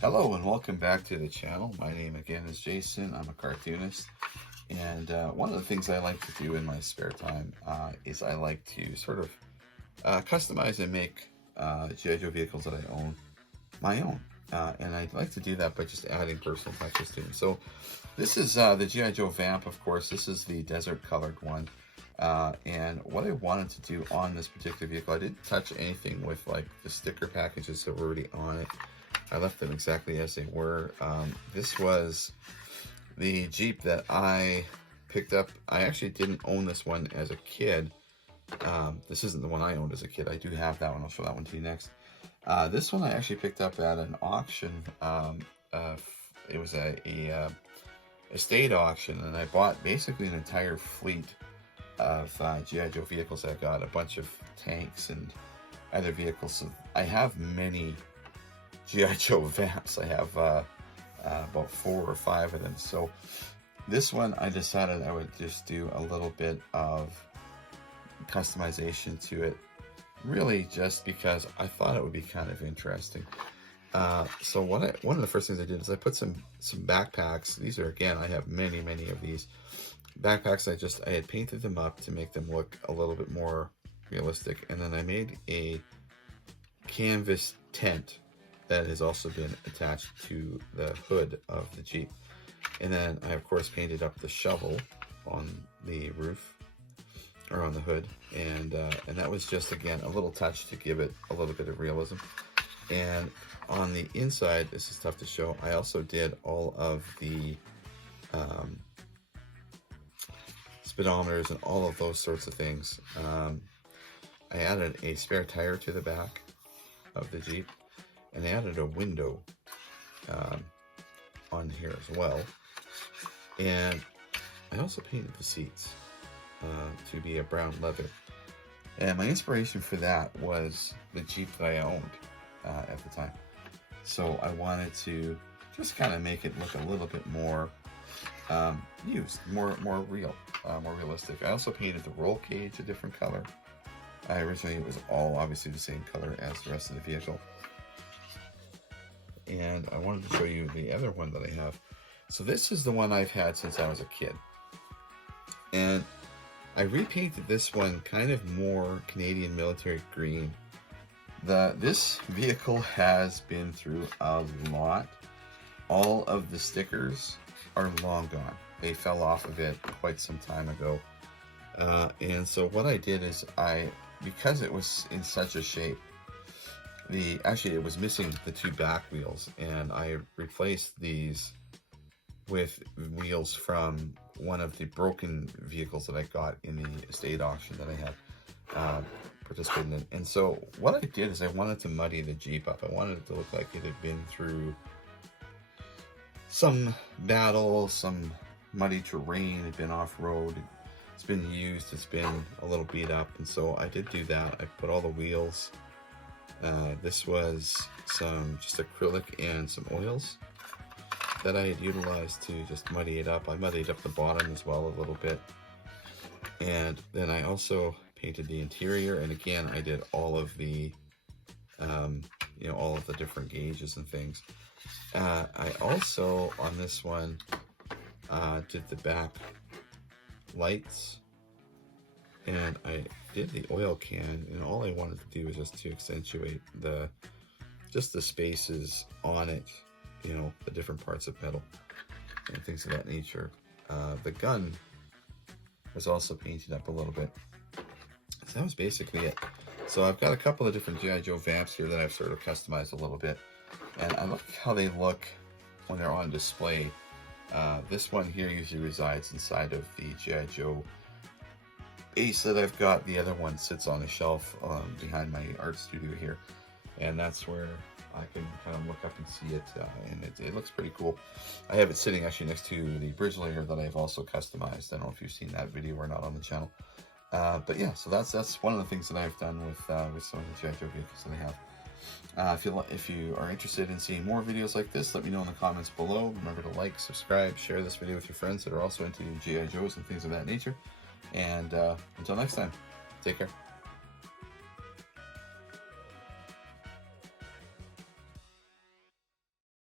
Hello and welcome back to the channel. My name again is Jason. I'm a cartoonist, and one of the things I like to do in my spare time is I like to sort of customize and make G.I. Joe vehicles that I own my own. And I like to do that by just adding personal touches to them. So this is the G.I. Joe Vamp, of course. This is the desert colored one. And what I wanted to do on this particular vehicle, I didn't touch anything with like the sticker packages that were already on it. I left them exactly as they were. This was the Jeep that I picked up. I actually didn't own this one as a kid. This isn't the one I owned as a kid. I do have that one. I'll show that one to you next. This one I actually picked up at an auction. It was a estate auction, and I bought basically an entire fleet of G.I. Joe vehicles. I got a bunch of tanks and other vehicles. So I have many G.I. Joe Vamps. I have about 4 or 5 of them. So this one I decided I would just do a little bit of customization to it, really just because I thought it would be kind of interesting. So one of the first things I did is I put some backpacks. These are, again, I have many of these backpacks. I had painted them up to make them look a little bit more realistic, and then I made a canvas tent that has also been attached to the hood of the Jeep. And then I, of course, painted up the shovel on the roof, or on the hood. And that was just, again, a little touch to give it a little bit of realism. And on the inside, this is tough to show, I also did all of the speedometers and all of those sorts of things. I added a spare tire to the back of the Jeep, and I added a window on here as well. And I also painted the seats to be a brown leather. And my inspiration for that was the Jeep that I owned at the time. So I wanted to just kind of make it look a little bit more used, more real, more realistic. I also painted the roll cage a different color. Originally it was all obviously the same color as the rest of the vehicle. And I wanted to show you the other one that I have. So this is the one I've had since I was a kid. And I repainted this one kind of more Canadian military green. This vehicle has been through a lot. All of the stickers are long gone. They fell off of it quite some time ago. And so what I did is because it was in such a shape, actually it was missing the 2 back wheels, and I replaced these with wheels from one of the broken vehicles that I got in the estate auction that I had participated in. And so what I did is I wanted to muddy the Jeep up. I wanted it to look like it had been through some battle, some muddy terrain, it had been off-road, it's been used, it's been a little beat up. And so I did do that. I put all the wheels. This was just acrylic and some oils that I had utilized to just muddy it up. I muddied up the bottom as well a little bit. And then I also painted the interior, and again I did all of the all of the different gauges and things. I also, on this one, did the back lights, and I did the oil can, and all I wanted to do was just to accentuate the spaces on it, the different parts of metal and things of that nature. The gun was also painted up a little bit. So that was basically it. So I've got a couple of different G.I. Joe Vamps here that I've sort of customized a little bit, and I like how they look when they're on display. This one here usually resides inside of the G.I. Joe Ace that I've got. The other one sits on a shelf behind my art studio here, and that's where I can kind of look up and see it, and it looks pretty cool. I have it sitting actually next to the bridge layer that I've also customized. I don't know if you've seen that video or not on the channel, but yeah, so that's one of the things that I've done with some of the G.I. Joe vehicles that I have. If you are interested in seeing more videos like this, let me know in the comments below. Remember to like, subscribe, share this video with your friends that are also into G.I. Joes and things of that nature. And until next time, take care.